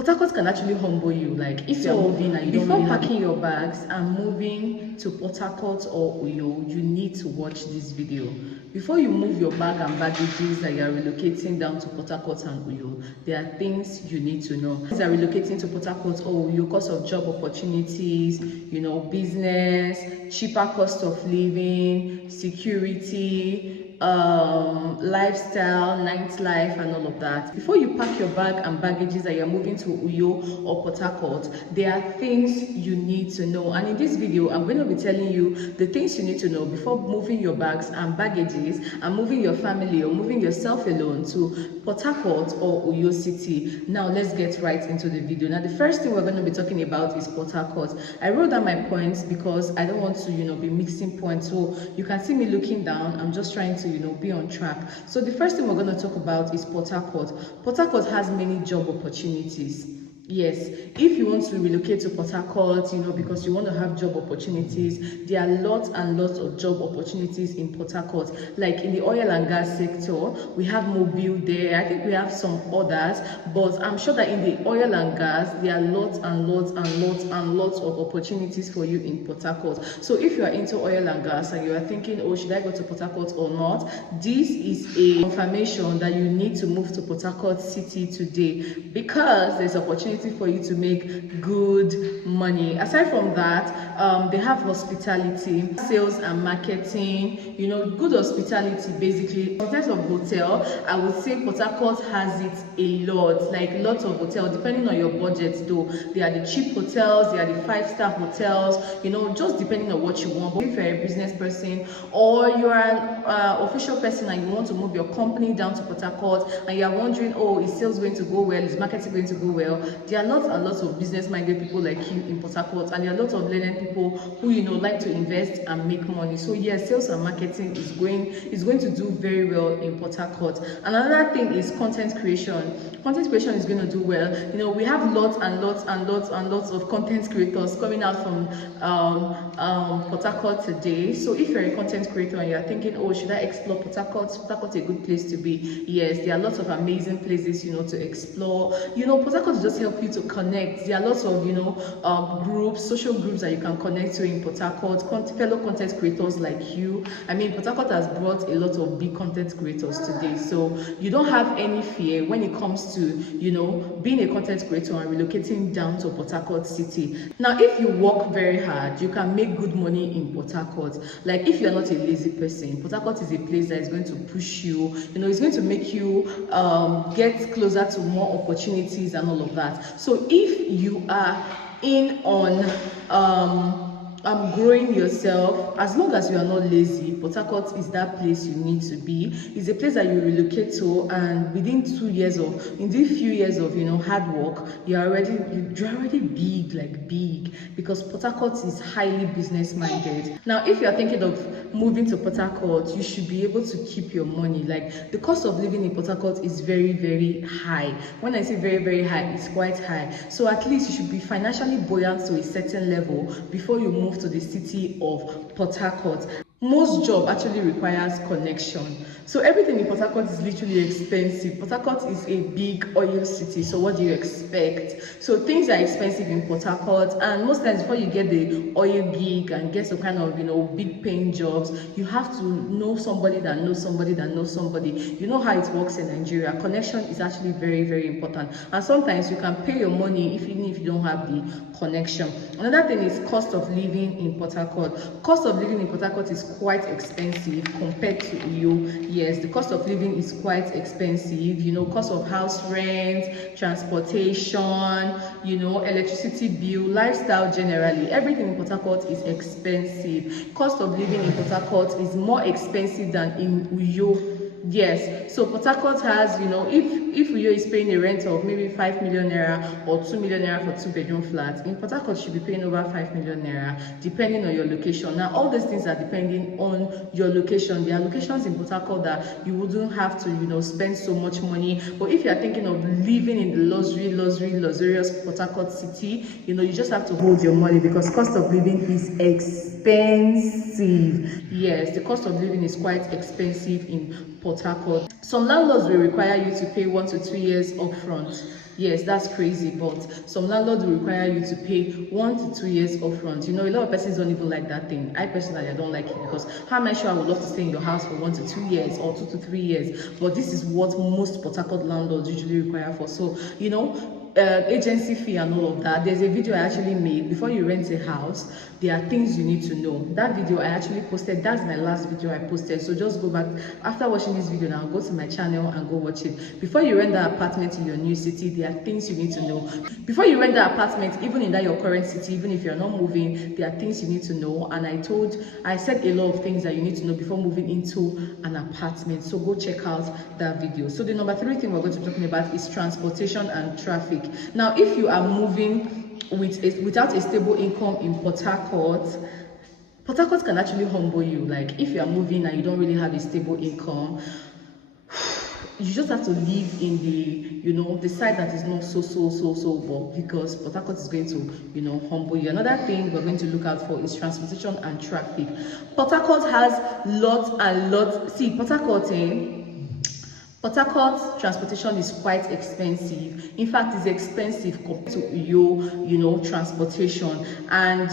Port Harcourt can actually humble you. Like if you're moving and you before packing your bags and moving to Port Harcourt or Uyo, you need to watch this video. Before you move your bag and baggages that you are relocating down to Port Harcourt and Uyo, there are things you need to know. These are relocating to Port Harcourt or Uyo because of job opportunities, business, cheaper cost of living, security, lifestyle, nightlife, and all of that. Before you pack your bag and baggages that you're moving to Uyo or Port Harcourt, there are things you need to know. And in this video, I'm going to be telling you the things you need to know before moving your bags and baggages and moving your family or moving yourself alone to Port Harcourt or Uyo City. Now, let's get right into the video. Now, the first thing we're going to be talking about is Port Harcourt. I wrote down my points because I don't want to, be mixing points. So you can see me looking down. I'm just trying to, be on track. So the first thing we're going to talk about is Port Harcourt. Port Harcourt has many job opportunities. Yes, if you want to relocate to Port Harcourt, because you want to have job opportunities, there are lots and lots of job opportunities in Port Harcourt. Like in the oil and gas sector, we have Mobile there. I think we have some others, but I'm sure that in the oil and gas, there are lots and lots and lots and lots of opportunities for you in Port Harcourt. So if you are into oil and gas and you are thinking, oh, should I go to Port Harcourt or not? This is a confirmation that you need to move to Port Harcourt City today because there's opportunity for you to make good money. Aside from that, they have hospitality, sales and marketing, good hospitality basically. In terms of hotel, I would say Port Harcourt has it a lot, like lots of hotels, depending on your budget though. They are the cheap hotels, they are the 5-star hotels, just depending on what you want. But if you're a business person or you're an official person and you want to move your company down to Port Harcourt and you're wondering, oh, is sales going to go well, is marketing going to go well, there are lots and lots of business-minded people like you in Port Harcourt, and there are lots of learned people who like to invest and make money. So yes, sales and marketing is going to do very well in Port Harcourt. Another thing is content creation. Content creation is going to do well. We have lots and lots and lots and lots of content creators coming out from Port Harcourt today. So if you're a content creator and you're thinking, oh, should I explore Port Harcourt? Port Harcourt is a good place to be. Yes, there are lots of amazing places to explore. Port Harcourt just help you to connect. There are lots of groups, social groups that you can connect to in Port Harcourt, fellow content creators like you. I mean, Port Harcourt has brought a lot of big content creators today, so you don't have any fear when it comes to being a content creator and relocating down to Port Harcourt City. Now, if you work very hard, you can make good money in Port Harcourt. Like if you're not a lazy person, Port Harcourt is a place that is going to push you. It's going to make you get closer to more opportunities and all of that. So if you are in on growing yourself, as long as you are not lazy, Port Harcourt is that place you need to be. It's a place that you relocate to, and within few years of hard work, you're already big, because Port Harcourt is highly business minded. Now, if you're thinking of moving to Port Harcourt, you should be able to keep your money. Like the cost of living in Port Harcourt is very, very high. When I say very, very high, it's quite high. So at least you should be financially buoyant to a certain level before you move to the city of Port Harcourt. Most job actually requires connection. So everything in Port Harcourt is literally expensive. Port Harcourt is a big oil city. So what do you expect? So things are expensive in Port Harcourt, and most times before you get the oil gig and get some kind of big paying jobs, you have to know somebody that knows somebody that knows somebody. You know how it works in Nigeria. Connection is actually very, very important. And sometimes you can pay your money even if you don't have the connection. Another thing is cost of living in Port Harcourt. Cost of living in Port Harcourt is quite expensive compared to Uyo. Yes, the cost of living is quite expensive. Cost of house rent, transportation, electricity bill, lifestyle generally. Everything in Port Harcourt is expensive. Cost of living in Port Harcourt is more expensive than in Uyo. Yes, so Port Harcourt has, if Uyo is paying a rent of maybe 5 million naira or 2 million naira for 2-bedroom flats, in Port Harcourt should be paying over 5 million naira, depending on your location. Now, all these things are depending on your location. There are locations in Port Harcourt that you wouldn't have to, spend so much money. But if you are thinking of living in the luxurious Port Harcourt city, you just have to hold your money because cost of living is expensive. Yes, the cost of living is quite expensive in Port Harcourt. Some landlords will require you to pay 1 to 2 years upfront. Yes, that's crazy, but some landlords will require you to pay 1 to 2 years upfront. You know, a lot of persons don't even like that thing. I personally, I don't like it, because how am I sure I would love to stay in your house for 1 to 2 years or 2 to 3 years? But this is what most Port Harcourt landlords usually require for. So, you know, agency fee and all of that. There's a video I actually made. Before you rent a house, there are things you need to know. That video I actually posted. That's my last video I posted, so just go back after watching this video now, go to my channel and go watch it. Before you rent that apartment in your new city, there are things you need to know. Before you rent that apartment, even in that your current city, even if you're not moving, there are things you need to know. And I said a lot of things that you need to know before moving into an apartment, so go check out that video. So the number 3 thing we're going to be talking about is transportation and traffic. Now, if you are moving without a stable income in Port Harcourt can actually humble you. Like, if you are moving and you don't really have a stable income, you just have to live in the, you know, the side that is not so well, because Port Harcourt is going to, you know, humble you. Another thing we're going to look out for is transportation and traffic. Port Harcourt has lots and lots. See, Port Harcourt transportation is quite expensive. In fact, it's expensive compared to Uyo, you know, transportation. And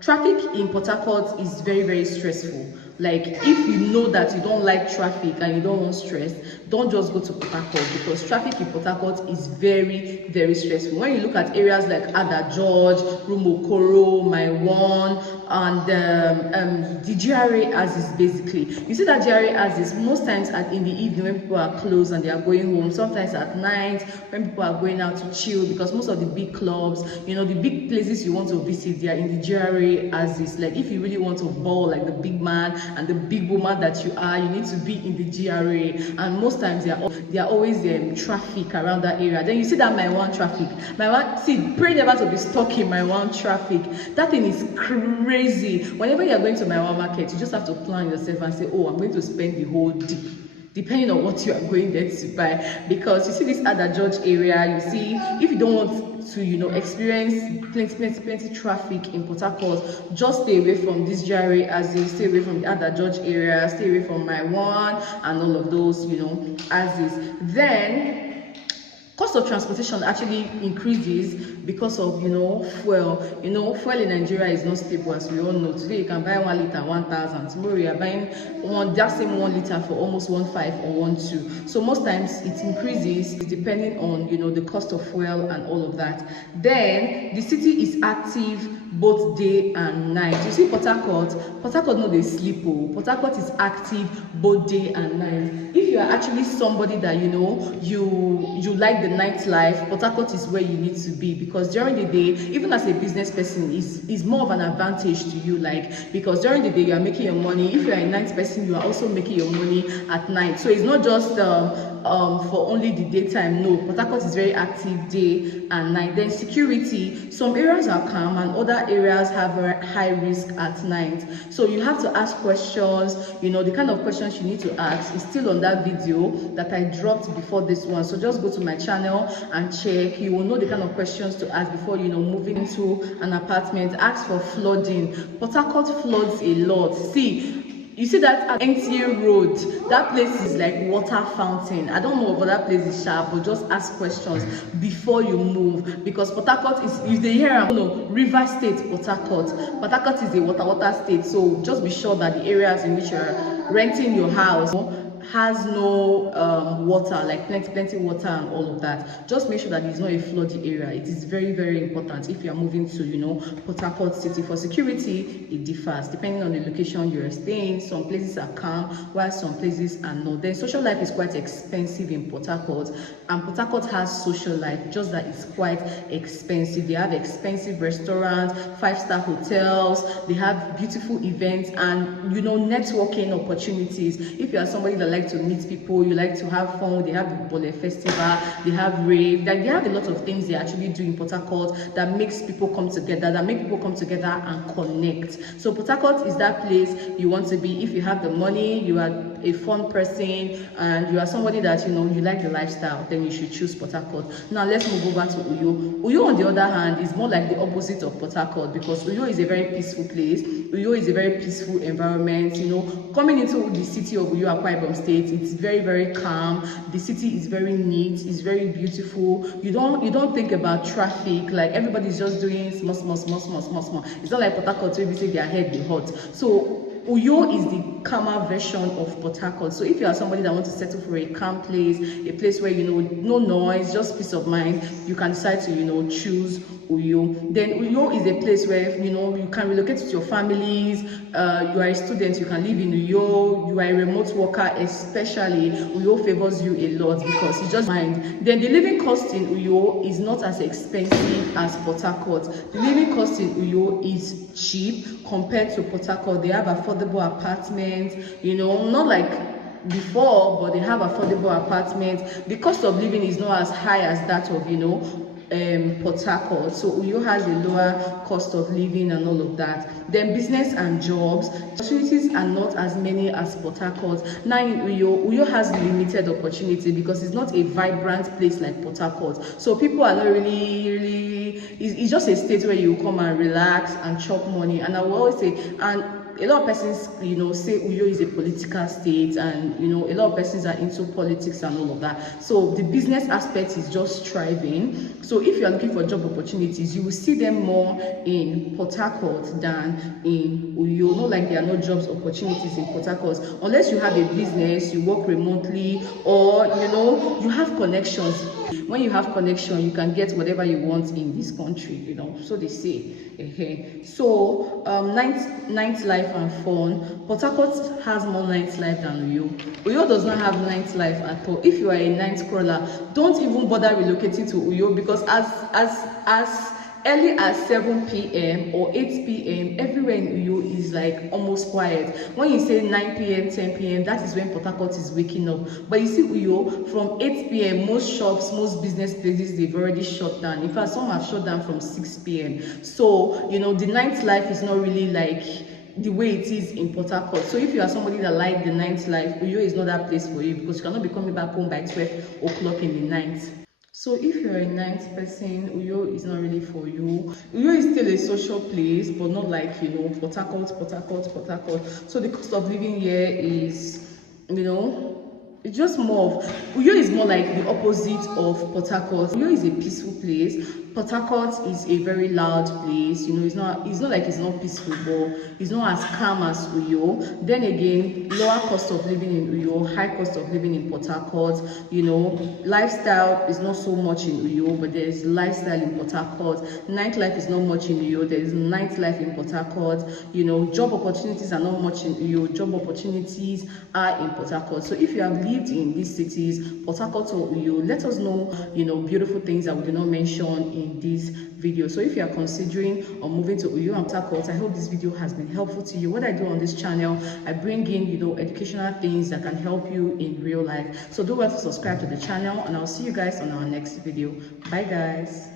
traffic in Port Harcourt is very stressful. Like, if you know that you don't like traffic and you don't want stress, don't just go to Port Harcourt, because traffic in Port Harcourt is very stressful. When you look at areas like Ada George, Rumokoro, Maiwan, and the GRA axis, basically, you see that GRA axis most times in the evening when people are closed and they are going home, sometimes at night when people are going out to chill, because most of the big clubs, you know, the big places you want to visit, they are in the GRA axis. Like, if you really want to ball like the big man and the big woman that you are, you need to be in the GRA. And most times there are always traffic around that area. Then you see that Maiwan traffic. See, pray never to be stuck in Maiwan traffic. That thing is crazy. Whenever you are going to Maiwan market, you just have to plan yourself and say, oh, I'm going to spend the whole day, depending on what you are going there to buy. Because you see this Ada George area, you see, if you don't want to, you know, experience plenty traffic in Port Harcourt, just stay away from this GRA axis, stay away from the Ada George area, stay away from Maiwan and all of those, you know, axis. Then cost of transportation actually increases because of, you know, fuel. You know, fuel in Nigeria is not stable, as we all know. Today you can buy 1 liter 1,000. Tomorrow you are buying that same 1 liter for almost 1.5 or 1.2. So most times it increases depending on, you know, the cost of fuel and all of that. Then the city is active both day and night. You see, Port Harcourt no dey sleep. Port Harcourt is active both day and night. If you are actually somebody that, you know, you like the nightlife, Port Harcourt is where you need to be, because during the day, even as a business person, is more of an advantage to you. Like, because during the day you are making your money. If you are a night person, you are also making your money at night. So it's not just for only the daytime. No, Port Harcourt is very active day and night. Then security, some areas are calm and other areas have a high risk at night. So you have to ask questions. You know, the kind of questions you need to ask is still on that video that I dropped before this one. So just go to my channel and check. You will know the kind of questions to ask before, you know, moving into an apartment. Ask for flooding. Port Harcourt floods a lot. See, you see that NTA road, that place is like water fountain. I don't know if that place is sharp, but just ask questions before you move, because Port Harcourt is, if they hear, River State, Port Harcourt is a water state. So just be sure that the areas in which you're renting your house has no water, like plenty water and all of that. Just make sure that it's not a floody area. It is very important if you are moving to, you know, Port Harcourt city. For security, it differs depending on the location you are staying. Some places are calm while some places are not. Then social life is quite expensive in Port Harcourt, and Port Harcourt has social life, just that it's quite expensive. They have expensive restaurants, 5-star hotels, they have beautiful events, and, you know, networking opportunities. If you are somebody that likes to meet people, you like to have fun, they have the Bole Festival, they have rave, like they have a lot of things they actually do in Port Harcourt that makes people come together, and connect. So Port Harcourt is that place you want to be if you have the money, you are a fun person and you are somebody that you like the lifestyle, then you should choose Port Harcourt. Now let's move over to Uyo. Uyo on the other hand is more like the opposite of Port Harcourt, because Uyo is a very peaceful place. Uyo is a very peaceful environment. Coming into the city of Uyo, Akwa Ibom State, it's very, very calm. The city is very neat, it's very beautiful. You don't think about traffic, like everybody's just doing small. It's not like Port Harcourt where we say their head be hot. So Uyo is the calmer version of Port Harcourt. So if you are somebody that wants to settle for a calm place, a place where no noise, just peace of mind, you can decide to choose Uyo. Then Uyo is a place where you can relocate with your families. You are a student, you can live in Uyo. You are a remote worker, especially Uyo favors you a lot because you just mind. Then the living cost in Uyo is not as expensive as Port Harcourt. The living cost in Uyo is cheap compared to Port Harcourt. They have affordable apartments, not like before, but they have affordable apartments. The cost of living is not as high as that of Port Harcourt. So Uyo has a lower cost of living and all of that. Then business and jobs, opportunities are not as many as Port Harcourt. Now in Uyo has limited opportunity because it's not a vibrant place like Port Harcourt. So people are not really it's just a state where you come and relax and chop money. And I will always say, and a lot of persons say Uyo is a political state, and a lot of persons are into politics and all of that. So the business aspect is just thriving. So if you are looking for job opportunities, you will see them more in Port Harcourt than in Uyo. Not like there are no jobs opportunities in Port Harcourt, unless you have a business, you work remotely, or you have connections. When you have connection, you can get whatever you want in this country, so they say. So nightlife and fun. Port Harcourt has more nightlife than Uyo. Uyo does not have nightlife at all. If you are a night crawler, don't even bother relocating to Uyo, because as early as 7 p.m. or 8 p.m. everywhere in Uyo is like almost quiet. When you say 9 p.m., 10 p.m., that is when Port Harcourt is waking up. But you see Uyo, from 8 p.m., most shops, most business places, they've already shut down. In fact, some have shut down from 6 p.m. So, the nightlife is not really like the way it is in Port Harcourt. So if you are somebody that likes the nightlife, Uyo is not that place for you, because you cannot be coming back home by 12 o'clock in the night. So if you're a night person, Uyo is not really for you. Uyo is still a social place, but not like, Port Harcourt. So the cost of living here is, it's just more of, Uyo is more like the opposite of Port Harcourt. Uyo is a peaceful place. Port Harcourt is a very loud place. It's not like it's not peaceful, but it's not as calm as Uyo. Then again, lower cost of living in Uyo, high cost of living in Port Harcourt. Lifestyle is not so much in Uyo, but there's lifestyle in Port Harcourt. Nightlife is not much in Uyo. There is nightlife in Port Harcourt. Job opportunities are not much in Uyo. Job opportunities are in Port Harcourt. So if you have lived in these cities, Port Harcourt or Uyo, let us know, beautiful things that we did not mention in this video. So if you are considering or moving to Uyo and Port Harcourt, I hope this video has been helpful to you. What I do on this channel, I bring in, educational things that can help you in real life. So do well to subscribe to the channel, and I'll see you guys on our next video. Bye guys.